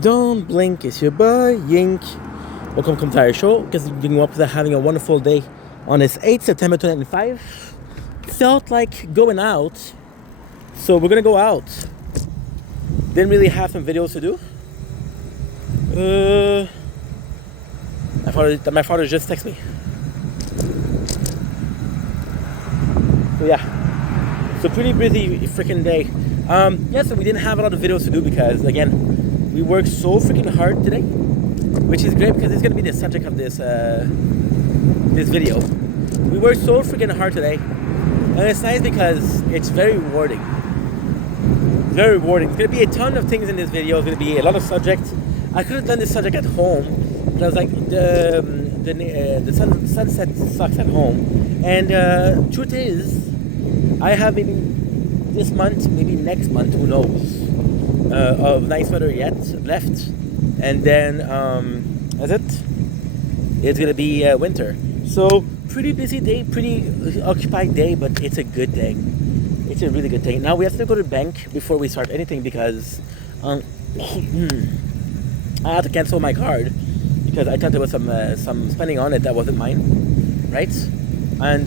Don't blink, it's your boy Yink. Welcome to our show. Because you up having a wonderful day on this 8th September 2005. Felt like going out, so we're gonna go out. Didn't really have some videos to do. My father just texted me. So yeah, so pretty busy freaking day. So we didn't have a lot of videos to do because again, we worked so freaking hard today, which is great because it's gonna be the subject of this this video. We worked so freaking hard today, and it's nice because it's very rewarding. Very rewarding. There's gonna be a ton of things in this video. There's gonna be a lot of subjects. I could have done this subject at home, but I was like, the sunset sucks at home. And truth is, I have maybe this month, maybe next month, who knows, of nice weather yet left, and then that's it. It's gonna be winter. So pretty busy day, pretty occupied day, but it's a good day. It's a really good day. Now we have to go to the bank before we start anything because I had to cancel my card because I thought there was some spending on it that wasn't mine, right? And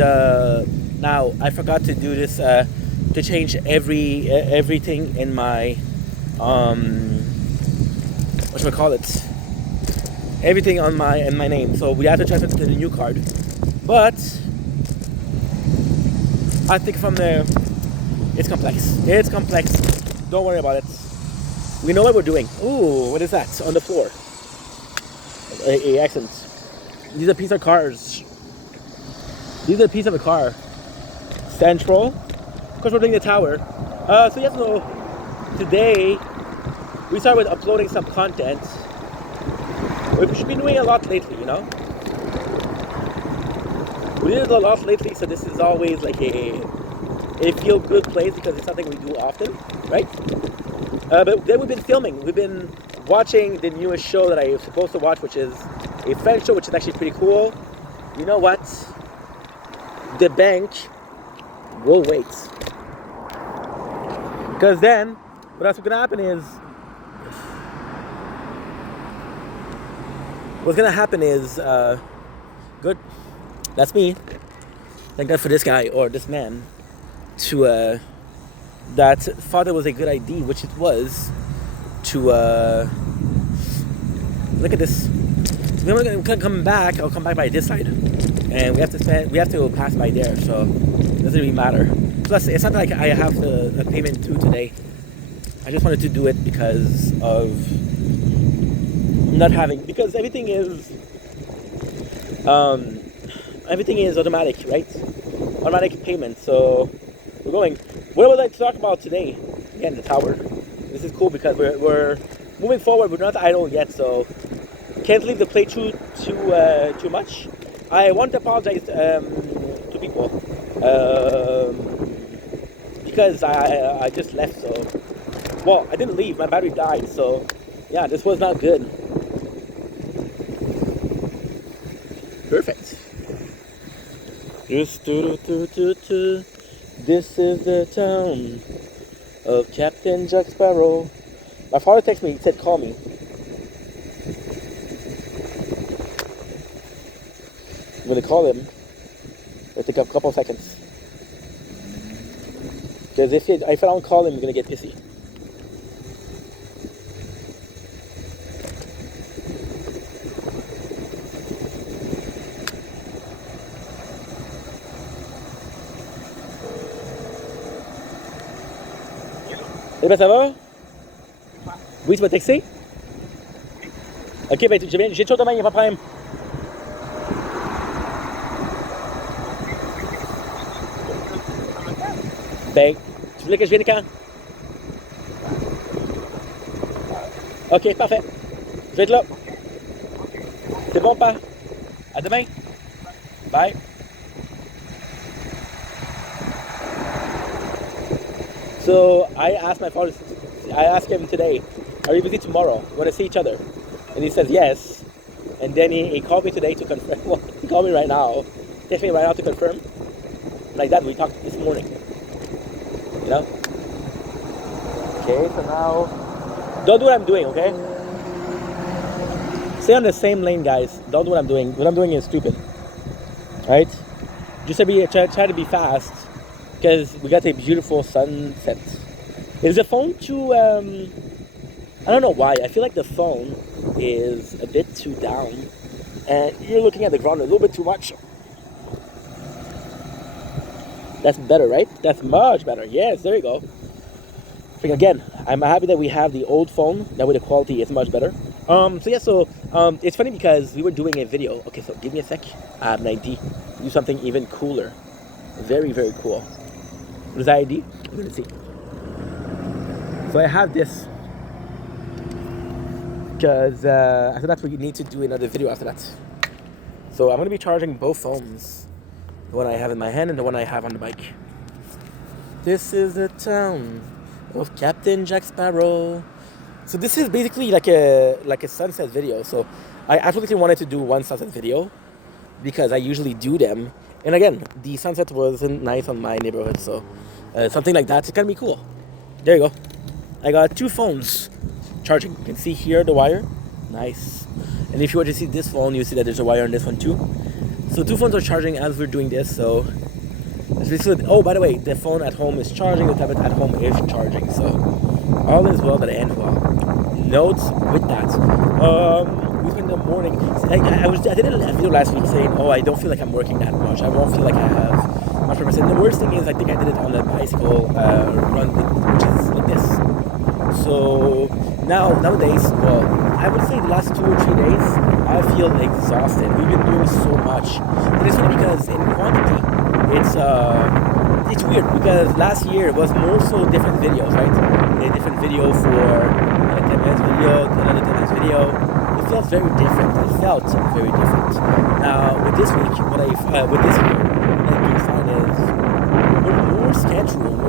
now I forgot to do this to change everything in my what should I call it? Everything in my name. So we have to transfer to the new card, but I think from there. It's complex. It's complex. Don't worry about it. We know what we're doing. Ooh, what is that on the floor? A accent. These are a piece of cars. These are a piece of a car. Central. Of course, we're doing the tower. So yes, no. Today we start with uploading some content. We've been doing a lot lately, you know. We did a lot lately, so this is always like a feel-good place because it's something we do often, right? But then we've been filming. We've been watching the newest show that I was supposed to watch, which is a French show, which is actually pretty cool. You know what? The bank will wait. Because then, what's going to happen is... good. That's me. Thank God for this guy, or this man. To that thought it was a good idea, which it was, to look at this. So then we're gonna come back. I'll come back by this side, and we have to pass by there. So it doesn't really matter. Plus, it's not like I have the payment due today. I just wanted to do it because of not having, because everything is automatic, right? Automatic payment. So. We're going. What I would like to talk about today, again, the tower. This is cool because we're moving forward. We're not idle yet, so can't leave the play too much. I want to apologize to people because I just left. So, well, I didn't leave. My battery died. So, yeah, this was not good. Perfect. This is the town of Captain Jack Sparrow. My father texted me, he said, call me. I'm going to call him. It'll take a couple of seconds. Because if I don't call him, I'm going to get pissy. Eh ben ça va? Oui, tu m'as texté? Ok, ben j'ai toujours demain, il n'y a pas de problème. Ben, tu voulais que je vienne quand? Ok, parfait. Je vais être là. C'est bon, pas? À demain. Bye. So I asked him today, are you busy tomorrow? You want to see each other? And he says yes. And then he called me today to confirm. Well, he called me right now. Text me right now to confirm. Like that, we talked this morning. You know? Okay, so now, don't do what I'm doing, okay? Stay on the same lane, guys. Don't do what I'm doing. What I'm doing is stupid. Right? Just try to be fast because we got a beautiful sunset. Is the phone too? I don't know why. I feel like the phone is a bit too down, and you're looking at the ground a little bit too much. That's better, right? That's much better. Yes, there you go. Again, I'm happy that we have the old phone. That way the quality is much better. It's funny because we were doing a video. Okay, so give me a sec. I have an ID. Do something even cooler. Very, very cool. What is that ID? I'm gonna see. So I have this because after that we need to do another video after that. So I'm gonna be charging both phones. The one I have in my hand and the one I have on the bike. This is the town of Captain Jack Sparrow. So this is basically like a sunset video. So I absolutely wanted to do one sunset video because I usually do them. And again, the sunset wasn't nice on my neighborhood, so something like that's gonna be cool. There you go. I got two phones charging. You can see here the wire. Nice. And if you were to see this phone, you see that there's a wire on this one too. So two phones are charging as we're doing this. So oh, by the way, the phone at home is charging. The tablet at home is charging. So all is well that ends well. Notes with that. We spent the morning. I did a video last week saying, oh, I don't feel like I'm working that much. I won't feel like I have much purpose. And the worst thing is, I think I did it on a bicycle run, which is like this. So nowadays, well, I would say the last 2 or 3 days, I feel exhausted. We've been doing so much, and it's funny because in quantity, it's weird because last year was more so different videos, right? A different video for a 10 minutes video, another 10 minutes video. It felt very different. Now with this week, with this year, what I do find is we're more scheduled.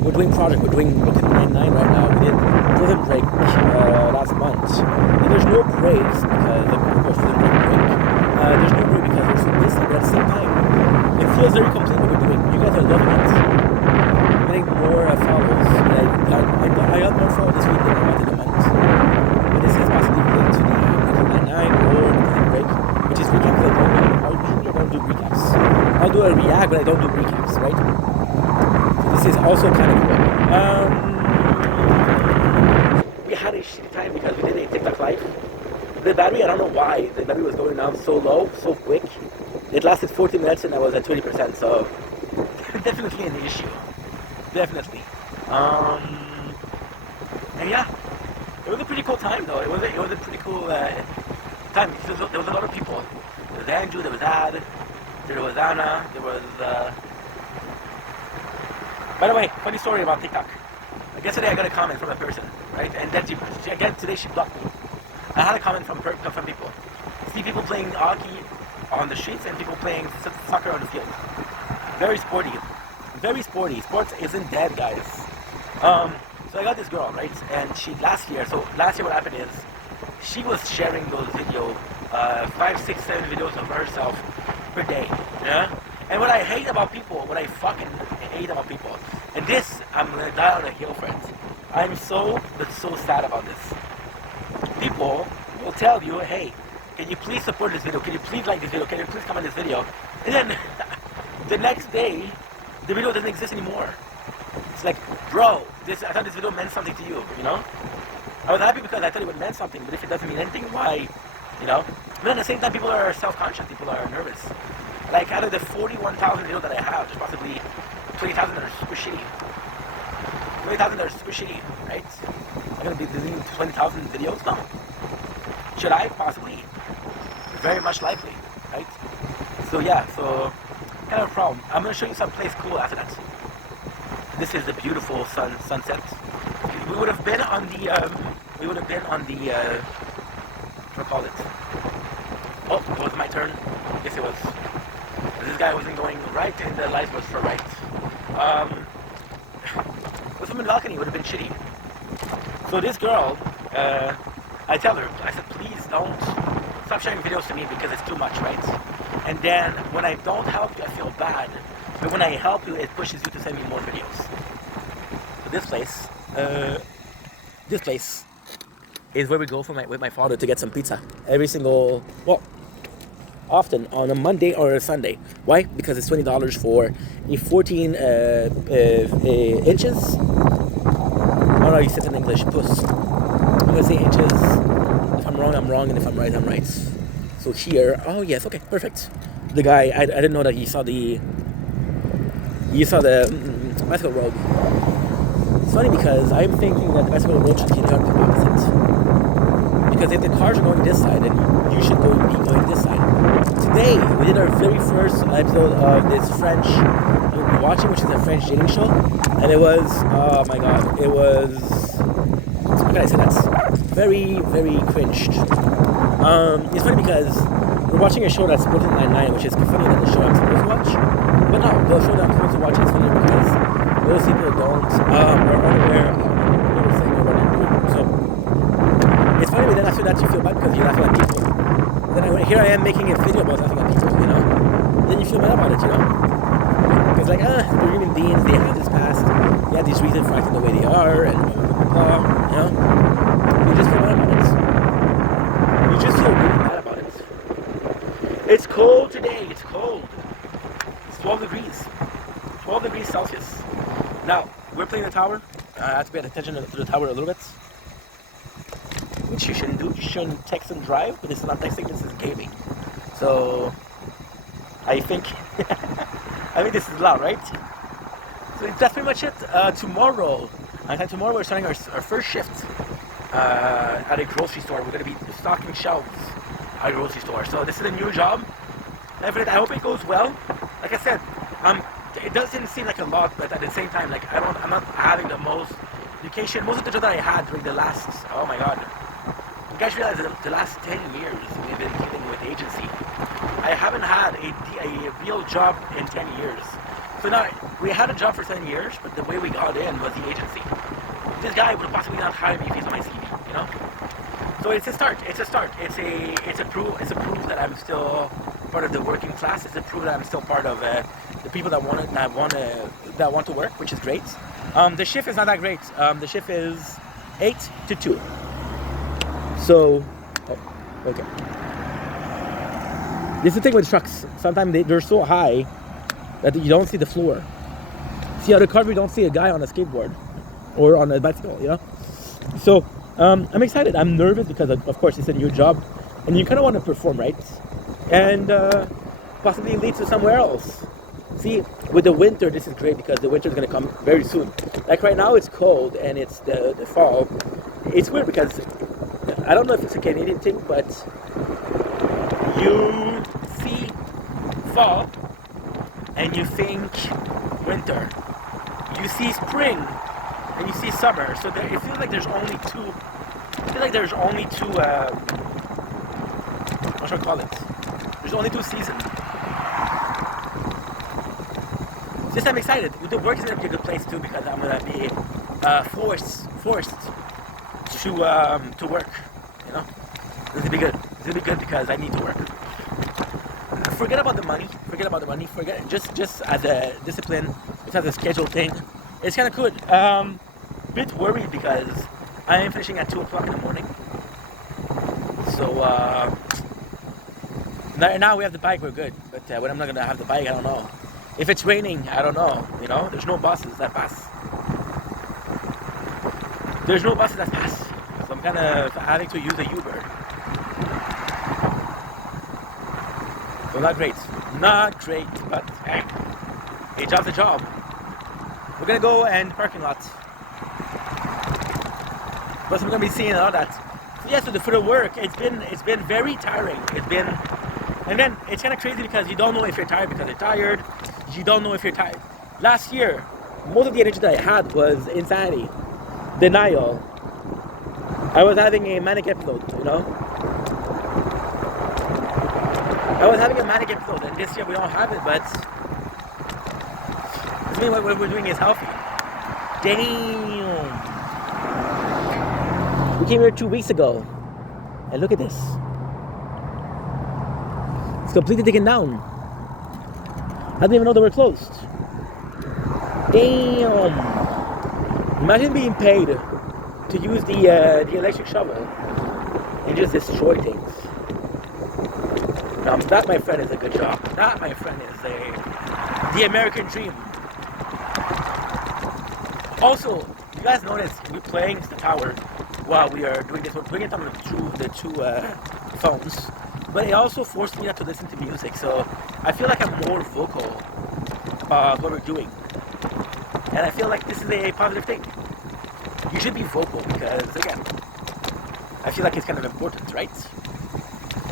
We're doing project. We're doing Brooklyn 99 right now. We did Prison Break last month, and there's no breaks because of course Prison Break. There's no break because we're so busy, but at the same time, it feels very complete what we're doing. You guys are loving it. Getting more follows. I got more follows this week than I got in a month. But this is possibly related to the Brooklyn 99 or the Prison Break, which is recaps. I don't do recaps. I'll do a react, but I don't do recaps, right? This is also kind of cool. We had a shitty time because we did a TikTok live. The battery, I don't know why, the battery was going down so low, so quick. It lasted 40 minutes and I was at 20%, so definitely an issue. Definitely. And yeah, it was a pretty cool time though. It was a pretty cool time. There was a lot of people. There was Andrew, there was Ad, there was Anna, there was... By the way, funny story about TikTok. Yesterday I got a comment from a person, right? And then again today she blocked me. I had a comment from people. See people playing hockey on the streets and people playing soccer on the field. Very sporty. Very sporty. Sports isn't dead, guys. So I got this girl, right? And last year what happened is she was sharing those videos, 5, 6, 7 videos of herself per day. Yeah? And what I hate about people, and this, I'm gonna die on a hill, friends. I'm so sad about this. People will tell you, hey, can you please support this video? Can you please like this video? Can you please comment this video? And then the next day, the video doesn't exist anymore. It's like, bro, I thought this video meant something to you, you know? I was happy because I thought it meant something, but if it doesn't mean anything, why, you know? But at the same time, people are self-conscious, people are nervous. Like, out of the 41,000 videos that I have, there's possibly 20,000 that are super shitty. 20,000 that are super shitty, right? I'm gonna be deleting 20,000 videos? No. Should I? Possibly. Very much likely, right? So yeah, so kind of a problem. I'm gonna show you some place cool after that. This is the beautiful sunset. We would have been on the what do you call it? Oh, it was my turn. Yes, it was. This guy wasn't going right, and the light was for right. With from the balcony, it would have been shitty. So this girl, I tell her, I said, please don't stop sharing videos to me because it's too much, right? And then when I don't help you, I feel bad. But when I help you, it pushes you to send me more videos. So this place, is where we go with my father to get some pizza every single, well, often on a Monday or a Sunday. Why? Because it's $20 for a 14 inches. Oh no, you said in English, puss. I'm gonna say inches. If I'm wrong, I'm wrong, and if I'm right, I'm right. So here, oh yes, okay, perfect. The guy, I didn't know that he saw the bicycle road. It's funny because I'm thinking that the bicycle road should be the opposite. Because if the cars are going this side, then you should be going this side. Today, we did our very first episode of this French we're watching, which is a French dating show. And it was, oh my god, it was, how can I say that? Very, very cringed. It's funny because we're watching a show that's Brooklyn Nine-Nine, which is funnier than the show I'm supposed to watch. But no, the show that I'm supposed to watch is funnier because those people don't, are unaware of what we're saying or what they're doing. So, it's funny, but then after that you feel bad because you're laughing at people. Then here I am making a video about laughing at people, you know? Then you feel bad about it, you know? Because like, they're human beings, they have this past, they have these reasons for acting the way they are, and blah, blah, blah, blah, you know? You just feel bad about it. You just feel really bad about it. It's cold today, it's cold. It's 12 degrees. 12 degrees Celsius. Now, we're playing the tower. I have to pay attention to the tower a little bit. Which you shouldn't do. You shouldn't text and drive, but this is not texting, this is gaming. So, I think this is loud, right? So that's pretty much it. Tomorrow we're starting our first shift at a grocery store. We're going to be stocking shelves at a grocery store. So this is a new job. I hope it goes well. Like I said, it doesn't seem like a lot, but at the same time, like I'm not having the most education. Most of the jobs that I had during the last, oh my god, you guys realize that the last 10 years we've been dealing with agency. I haven't had a real job in 10 years. So now, we had a job for 10 years, but the way we got in was the agency. This guy would possibly not hire me if he's on my CV, you know? So it's a start. It's a proof that I'm still part of the working class. It's a proof that I'm still part of the people that want to work, which is great. The shift is not that great. The shift is 8 to 2. So, okay. This is the thing with trucks. Sometimes they're so high that you don't see the floor. See how the car, you don't see a guy on a skateboard or on a bicycle, you know? So, I'm excited. I'm nervous because, of course, it's a new job. And you kind of want to perform, right? And possibly lead to somewhere else. See, with the winter, this is great because the winter is going to come very soon. Like right now, it's cold and it's the fall. It's weird because I don't know if it's a Canadian thing, but you see fall and you think winter. You see spring and you see summer. So it feels like there's only two. What should I call it? There's only 2 seasons. Just I'm excited. The work is gonna be a good place too because I'm gonna be forced to work. You know, it's gonna be good. It's gonna be good because I need to work. Forget about the money. Forget just as a discipline. It's as a schedule thing. It's kind of good. Bit worried because I am finishing at 2 o'clock in the morning. So now we have the bike. We're good. But when I'm not gonna have the bike, I don't know. If it's raining, I don't know. You know, there's no buses that pass. So I'm kind of having to use a Uber. So not great, but hey, a job's a job. We're gonna go and parking lot. Plus we're gonna be seeing all that. So yeah, so for the work, it's been very tiring. And then it's kind of crazy because you don't know if you're tired because you're tired. You don't know if you're tired. Last year, most of the energy that I had was insanity, denial. I was having a manic episode, you know? And this year we don't have it, but I mean, what we're doing is healthy. Damn! We came here 2 weeks ago, and look at this. It's completely taken down. I didn't even know they were closed. Damn! Imagine being paid to use the electric shovel and just destroy things. That, my friend, is a good job. That, my friend, is the American dream. Also, you guys notice we're playing the tower while we are doing this. We're doing it on the two phones, but it also forced me not to listen to music. So I feel like I'm more vocal about what we're doing, and I feel like this is a positive thing. You should be vocal because, again, I feel like it's kind of important, right?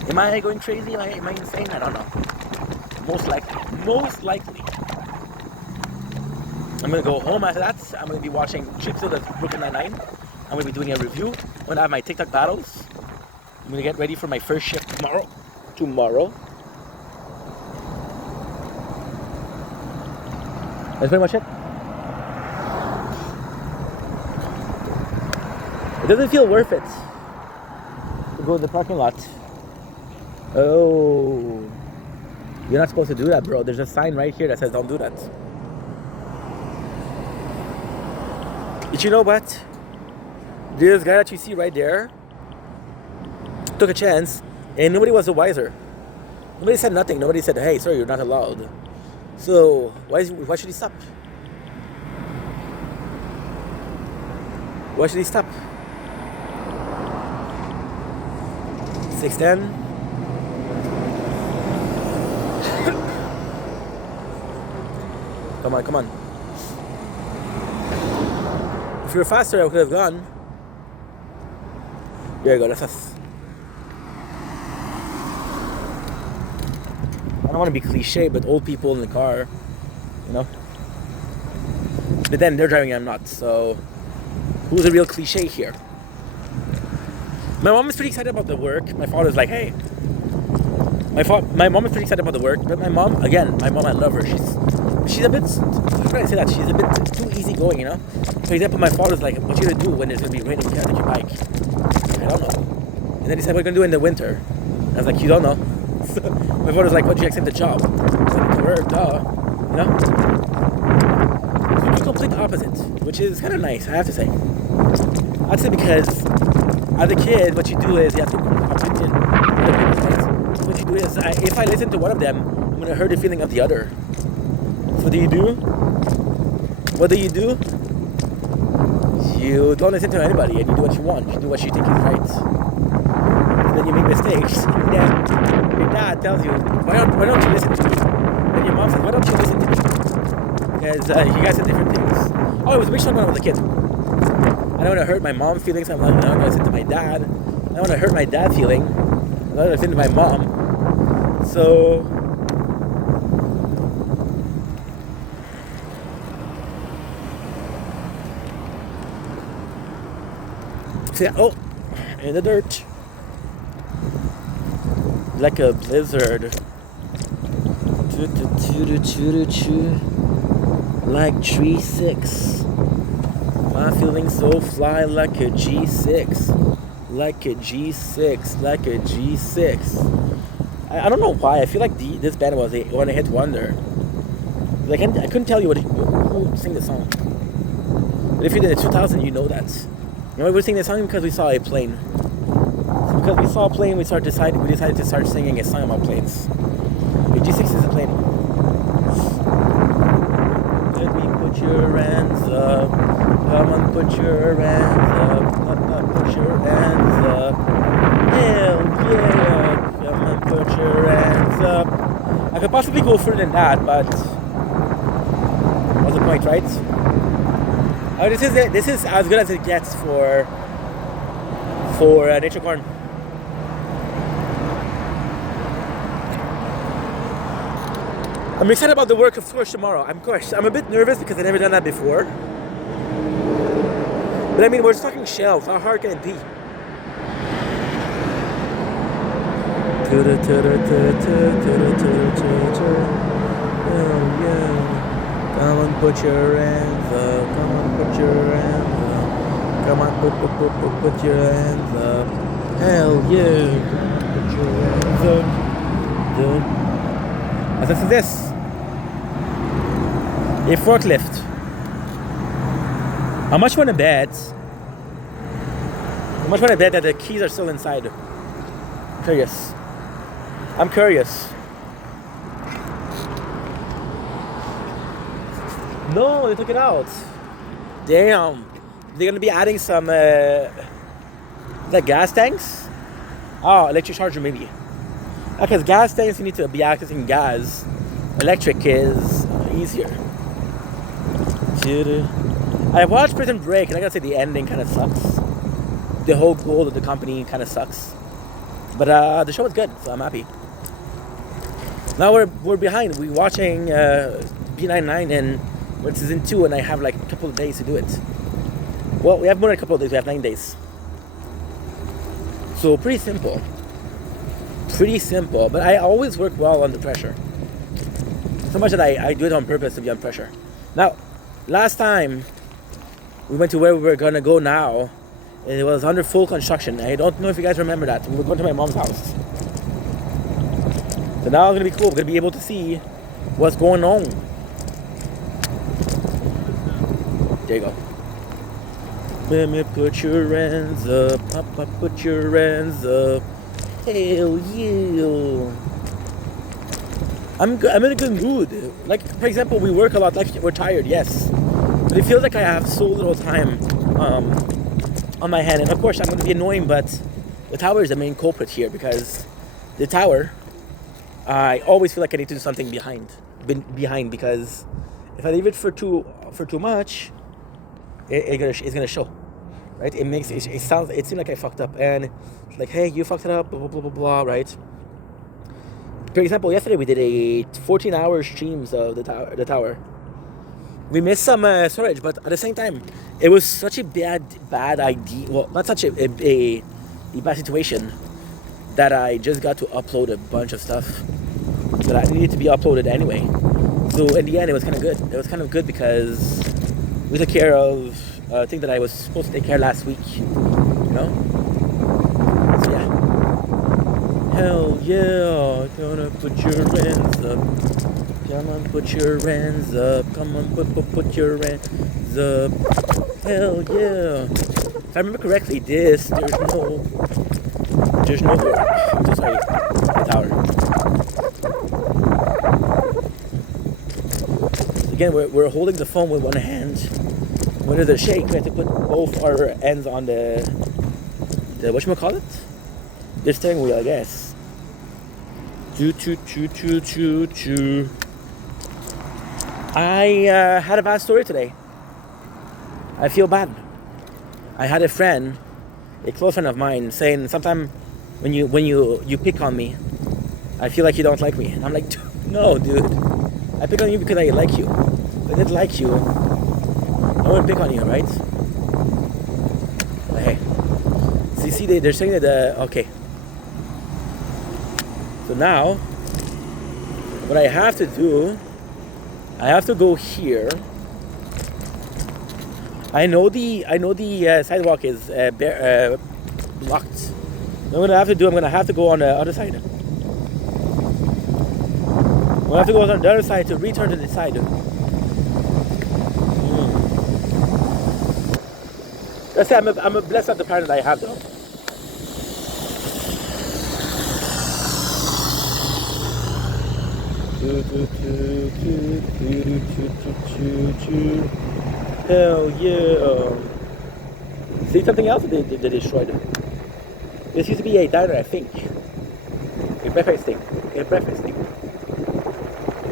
Am I going crazy? Am I insane? I don't know. Most likely. Most likely. I'm going to go home after that. I'm going to be watching Chipso, that's Brooklyn Nine-Nine. I'm going to be doing a review. I'm going to have my TikTok battles. I'm going to get ready for my first shift tomorrow. That's pretty much it. It doesn't feel worth it to go in the parking lot. Oh, you're not supposed to do that, bro. There's a sign right here that says don't do that. But you know what? This guy that you see right there took a chance and nobody was the wiser. Nobody said nothing. Nobody said, hey, sorry, you're not allowed. So why should he stop? Why should he stop? 610. Come on. If you were faster, I could have gone. There you go, that's us. I don't want to be cliche, but old people in the car, you know? But then they're driving and I'm not, so who's the real cliche here? My mom is pretty excited about the work. My father's like, hey. My mom is pretty excited about the work, but my mom, I love her. She's a bit, how can I say that? She's a bit too easygoing, you know? For example, my father's like, what you gonna do when there's gonna be rain and you can't take your bike? I don't know. And then he said, what are you gonna do in the winter? I was like, you don't know. So my father's like, what, did you accept the job? I said, to work, duh. You know? So it's complete opposite, which is kind of nice, I have to say. I'd say because as a kid, what you do is you have to opinion. What you do is, if I listen to one of them, I'm gonna hurt the feeling of the other. So what do you do? What do? You don't listen to anybody and you do what you want. You do what you think is right. And then you make mistakes. And then your dad tells you, why don't you listen to me? And your mom says, why don't you listen to me? Because you guys said different things. Oh, it was a big shock when I was a kid. I don't want to hurt my mom's feelings. I'm like, I don't want to listen to my dad. I don't want to hurt my dad feeling. I don't want to listen to my mom. So oh, in the dirt. Like a blizzard. Like tree 6. My feeling so fly like a G6. Like a G6. Like a G6. I don't know why. I feel like this band was a one-hit wonder. Like I couldn't tell you who sang the song. But if you did in 2000, you know that. You know, we were singing this song because we saw a plane. So because we saw a plane, we decided to start singing a song about planes. The G6 is a plane. Let me put your hands up. Come on, put your hands up. Put your hands up. Hell yeah. Come on, put your hands up. I could possibly go further than that, but what's the point, right? Oh, this is as good as it gets for nature corn. I'm excited about the work, of course, tomorrow. I'm a bit nervous because I've never done that before. But I mean, we're talking shelves. How hard can it be? Oh yeah. Come on, put your hands up. Come on, put your hands up. Come on, put your hands up. Hell yeah. Put your hands up. What is this? A forklift. How much you want to bet How much would I bet that the keys are still inside? Curious. I'm curious. No, they took it out. Damn. They're gonna be adding some gas tanks? Oh, electric charger maybe. Because gas tanks, you need to be accessing gas. Electric is easier. I watched Prison Break, and I gotta say the ending kind of sucks. The whole goal of the company kind of sucks. But the show was good, so I'm happy. Now we're behind. We're watching B99 and we're season 2, and I have like a couple of days to do it. Well, we have more than a couple of days. We have 9 days. So pretty simple. Pretty simple. But I always work well under pressure. So much that I do it on purpose to be on pressure. Now, last time we went to where we were gonna go now, and it was under full construction. I don't know if you guys remember that. We were going to my mom's house. So now it's gonna be cool. We're gonna be able to see what's going on. There you go. Let me put your hands up, Papa, put your hands up. Hell yeah. I'm in a good mood. Like, for example, we work a lot, like we're tired, yes. But it feels like I have so little time on my hand. And of course, I'm going to be annoying, but the tower is the main culprit here, because the tower, I always feel like I need to do something behind, because if I leave it for too much, it's gonna show, right? It seems like I fucked up, and it's like, hey, you fucked it up, blah blah blah blah blah, right? For example, yesterday we did a 14-hour streams of the tower. We missed some storage, but at the same time, it was such a bad idea. Well, not such a bad situation that I just got to upload a bunch of stuff that I needed to be uploaded anyway. So in the end, it was kind of good. It was kind of good because we took care of a thing that I was supposed to take care of last week. You know? So yeah. Hell yeah, gonna put your hands up. Come on, put your hands up. Come on, put your hands up. Hell yeah. If I remember correctly, there's no door. I'm so sorry. The tower. Again, we're holding the phone with one hand. When there's a shake, we have to put both our ends on the whatchamacallit? The steering wheel, I guess. Choo. I had a bad story today. I feel bad. I had a friend, a close friend of mine, saying sometime when you pick on me, I feel like you don't like me. And I'm like, no, dude. I pick on you because I like you. If I didn't like you, I wouldn't pick on you, right? But hey. So you see, they're saying that, okay. So now, what I have to do, I have to go here. I know the sidewalk is blocked. What I'm gonna have to go on the other side. I'm gonna have to go on the other side to return to the side. Let's say I'm a blessed of the parent I have though. Hell yeah. See something else that they destroyed? This used to be a diner, I think. A breakfast thing.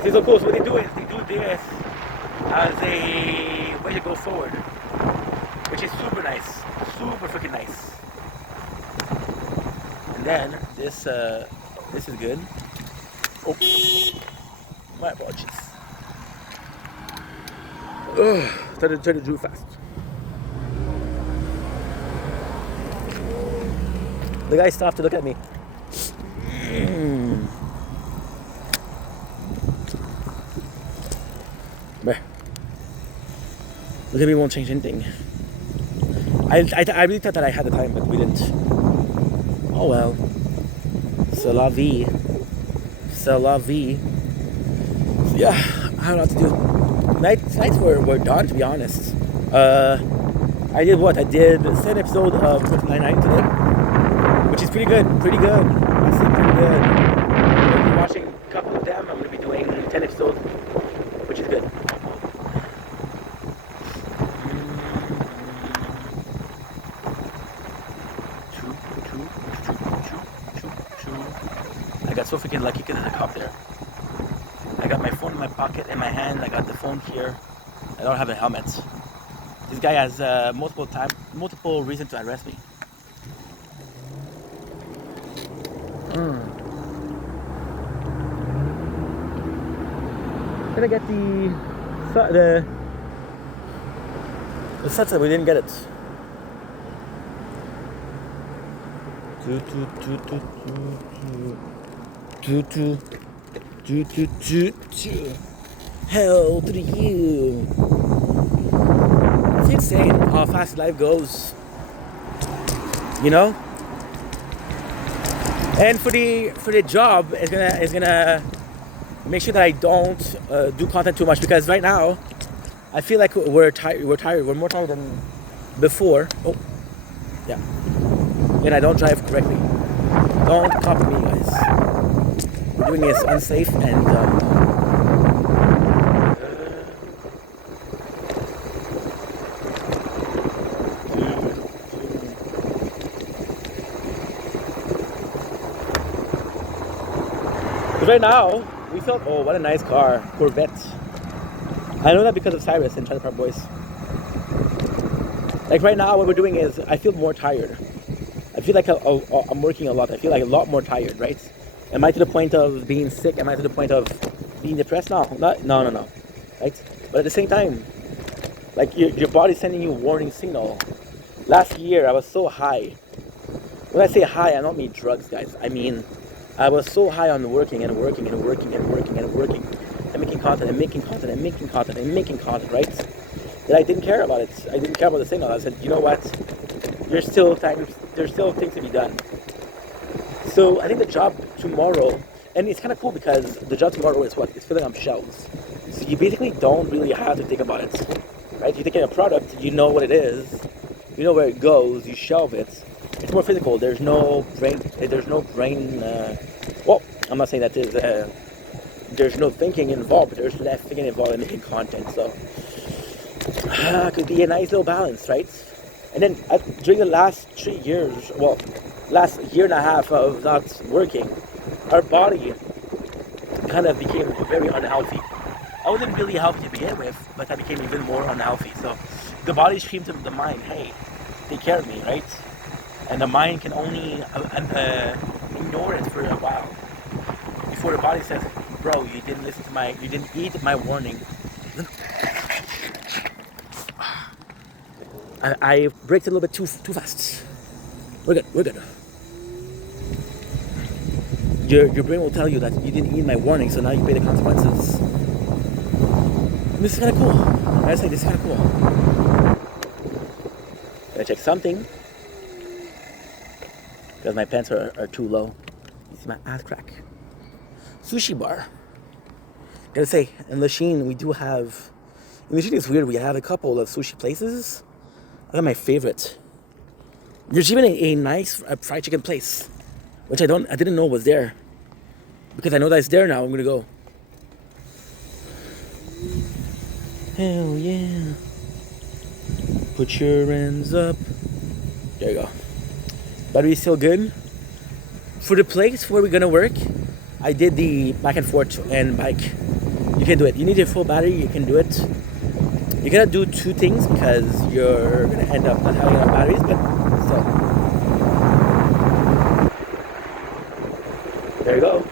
See, so cool. So what they do is they do this as a way to go forward, which is super nice. Super freaking nice. And then this is good. Oh, my apologies. Try to do fast. The guy stopped to look at me. Look at me, won't change anything. I really thought that I had the time, but we didn't. Oh well. C'est la vie. C'est la vie. Yeah, I don't know what to do. Nights were done, to be honest. I I did what? I did the second episode of Brooklyn Nine-Nine today, which is pretty good. Pretty good. I say pretty good. I'm going to be watching a couple of them. I'm going to be doing 10 episodes, which is good. I got so freaking lucky because there's a cop there. I got my phone in my pocket, in my hand. I got the phone here. I don't have a helmet. This guy has multiple reasons to arrest me. Did I get the sunset? We didn't get it. Hell to you. It's insane how fast life goes. You know? And for the job, it's gonna make sure that I don't do content too much, because right now I feel like we're tired. We're more tired than before. Oh, yeah. And I don't drive correctly. Don't copy me, guys. We're doing this unsafe and. Right now, we thought, oh, what a nice car, Corvette. I know that because of Cyrus and Trailer Park Boys. Like right now, what we're doing is, I feel more tired. I feel like I'm working a lot. I feel like a lot more tired, right? Am I to the point of being sick? Am I to the point of being depressed? No, right? But at the same time, like your body's sending you a warning signal. Last year, I was so high. When I say high, I don't mean drugs, guys. I mean, I was so high on working and making content, right? That I didn't care about it. I didn't care about the signal. I said, you know what? There's still things to be done. So I think the job tomorrow, and it's kind of cool because the job tomorrow is what? It's filling up shelves. So you basically don't really have to think about it, right? You take in a product, you know what it is, you know where it goes, you shelve it. It's more physical. There's no brain. Well, I'm not saying that there's no thinking involved, but there's less thinking involved in making content. So it could be a nice little balance, right? And then during the last 3 years, well, last year and a half of not working, our body kind of became very unhealthy. I wasn't really healthy to begin with, but I became even more unhealthy. So the body screamed to the mind, "Hey, take care of me," right? And the mind can only ignore it for a while before the body says, "Bro, you didn't eat my warning." I braked a little bit too fast. We're good. Your brain will tell you that you didn't eat my warning, so now you pay the consequences. And this is kind of cool. I gotta say, this is kind of cool. Gotta check something. Because my pants are too low. You see my ass crack. Sushi bar. Gotta say, in Lachine, we do have... In Lachine, it's weird. We have a couple of sushi places. I got my favorite. There's even a nice fried chicken place, which I didn't know was there. Because I know that it's there now, I'm gonna go. Hell yeah. Put your hands up. There you go. Battery's still good. For the place where we're gonna work, I did the back and forth and bike. You can do it. You need a full battery, you can do it. You gotta do two things because you're gonna end up not having enough batteries, but still. There you go.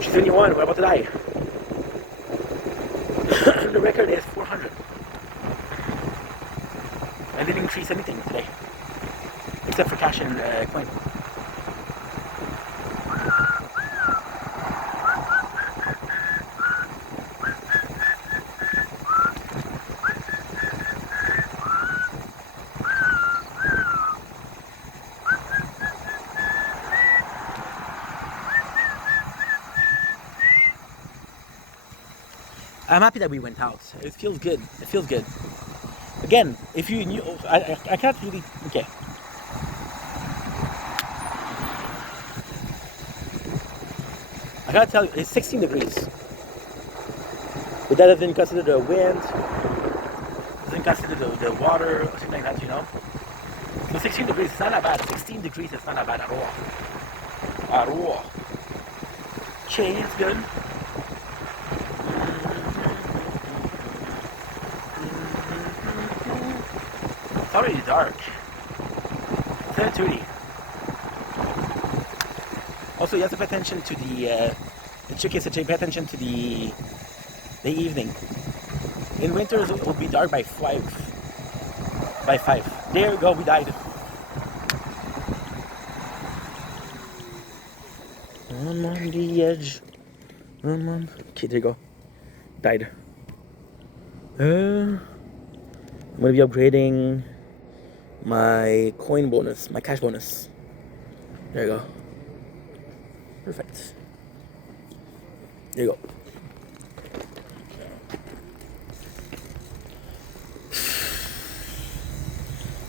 She's 21, we're about to die. The record is 400. I didn't increase anything today, except for cash and coin. I'm happy that we went out. It feels good. Again, if you knew, I can't really, okay. I gotta tell you, it's 16 degrees. But that doesn't consider the wind, doesn't consider the water, or something like that, you know? So 16 degrees, it's not that bad. 16 degrees, it's not that bad at all. At all. Okay, it's good. It's already dark. It's 7:30. Also, you have to pay attention to the trick is to pay attention to the evening. In winters, it will be dark by 5. By 5. There you go, we died. I'm on the edge. I'm on. Okay, there you go. Died. I'm gonna be upgrading my coin bonus, my cash bonus. There you go. Perfect. There you go.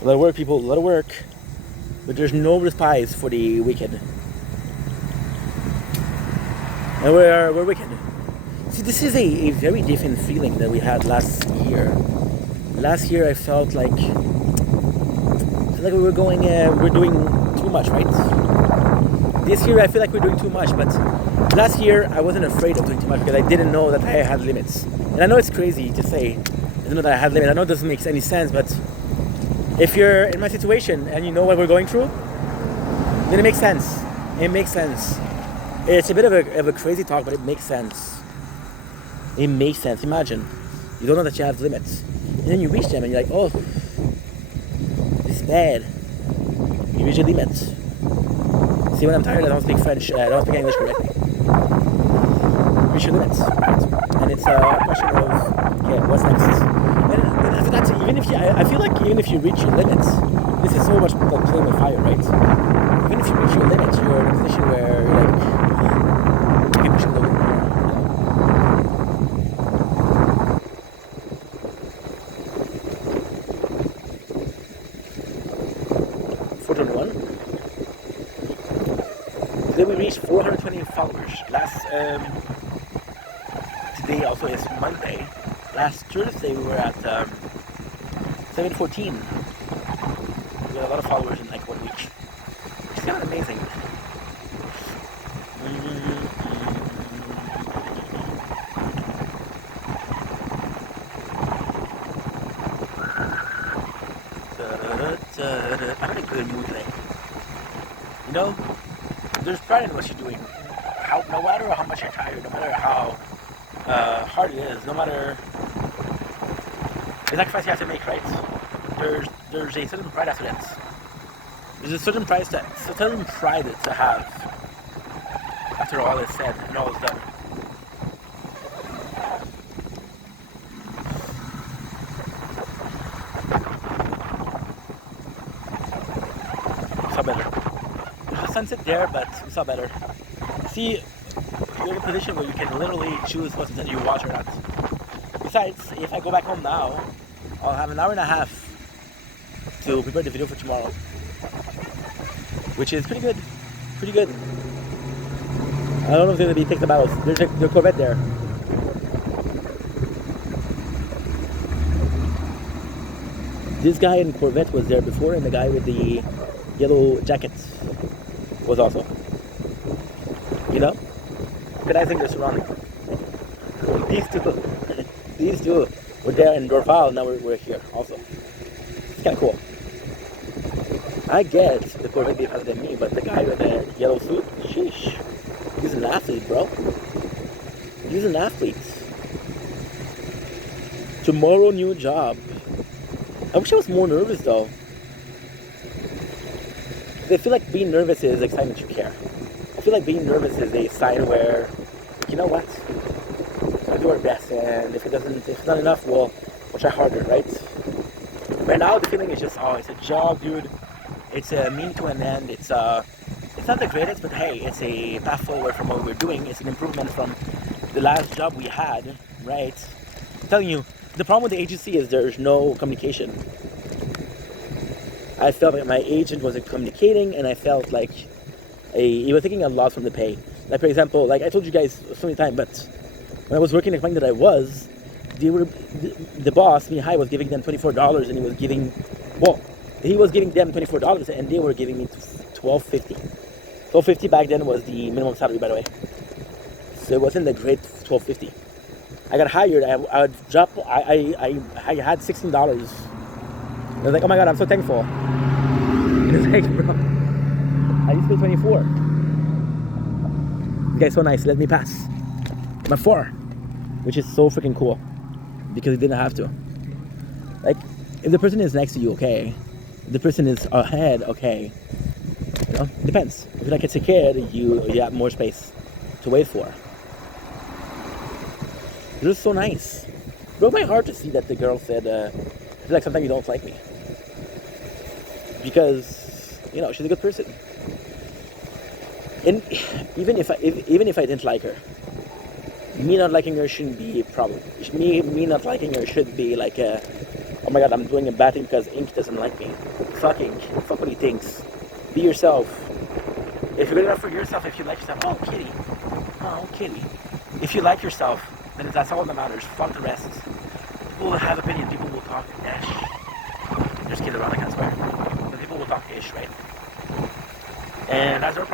A lot of work, people. A lot of work. But there's no respies for the weekend. And we're wicked. See, this is a very different feeling that we had last year. Last year I felt like we were going, we're doing too much, right? This year I feel like we're doing too much, but last year I wasn't afraid of doing too much because I didn't know that I had limits. And I know it's crazy to say, I didn't know that I had limits. I know it doesn't make any sense, but if you're in my situation and you know what we're going through, then it makes sense. It makes sense. It's a bit of a crazy talk, but it makes sense. It makes sense. Imagine, you don't know that you have limits. And then you reach them and you're like, oh, this is bad. You reach your limits. See, when I'm tired, I don't speak French, I don't speak English correctly. You reach your limits, right? And it's a question of, okay, what's next? And after that, even if I feel like even if you reach your limits, this is so much like playing with fire, right? Even if you reach your limits, you're in a position where you're like, you can push a little bit more. 421. Today we reached 420 followers. Today also is Monday. Last Thursday we were at 714. We got a lot of followers in like 1 week. It's kind of amazing. I'm in a good mood today. You know, there's pride in what you're doing. No matter how much you're tired, no matter how hard it is, no matter the sacrifice you have to make, right? There's a certain pride after that. There's a certain pride to have after all is said and all is done. We saw better. There's a sunset there, but we saw better. See, you're in a position where you can literally choose what's that you watch or not. Besides, if I go back home now, I'll have an hour and a half to prepare the video for tomorrow, which is pretty good. Pretty good. I don't know if it's gonna be take the battles. There's a Corvette there. This guy in Corvette was there before, and the guy with the yellow jacket was also. You know? Recognizing their surrounding. These two were there in Dorval, now we're here also. It's kind of cool. I get the Corvette being faster than me, but the guy with the yellow suit, sheesh. He's an athlete, bro. He's an athlete. Tomorrow, new job. I wish I was more nervous though. I feel like being nervous is a sign that you care. I feel like being nervous is a sign where, you know what? We'll do our best, and if it's not enough, we'll try harder, right? Right now, the feeling is just, oh, it's a job, dude. It's a mean to an end. It's not the greatest, but hey, it's a path forward from what we're doing. It's an improvement from the last job we had, right? I'm telling you, the problem with the agency is there's no communication. I felt like my agent wasn't communicating, and I felt like he was taking a lot from the pay. Like, for example, like I told you guys so many times, but when I was working the company that I was, the boss, me high, was giving them $24, and he was giving them $24, and they were giving me $12.50. $12.50 back then was the minimum salary, by the way. So it wasn't the great $12.50. I got hired. I would drop. I had $16. I was like, oh my god, I'm so thankful. And it's like, bro, I used to pay 24. You guys so nice. Let me pass. My 4, which is so freaking cool, because you didn't have to. Like, if the person is next to you, okay. If the person is ahead, okay. You know, depends. If you're like it's a kid, you have more space to wait for. It was so nice. It broke my heart to see that the girl said, I feel like sometimes you don't like me. Because, you know, she's a good person. And even if I didn't like her, me not liking her shouldn't be a problem. Me not liking her should be like a, oh my god, I'm doing a bad thing because Ink doesn't like me. Fuck Ink. Fuck what he thinks. Be yourself. If you're good enough for yourself, if you like yourself, oh kitty. Oh kitty. If you like yourself, then that's all that matters. Fuck the rest. People will have opinion. People will talk ish. Just kidding around, I can't swear. But people will talk ish, right? And that's their problem.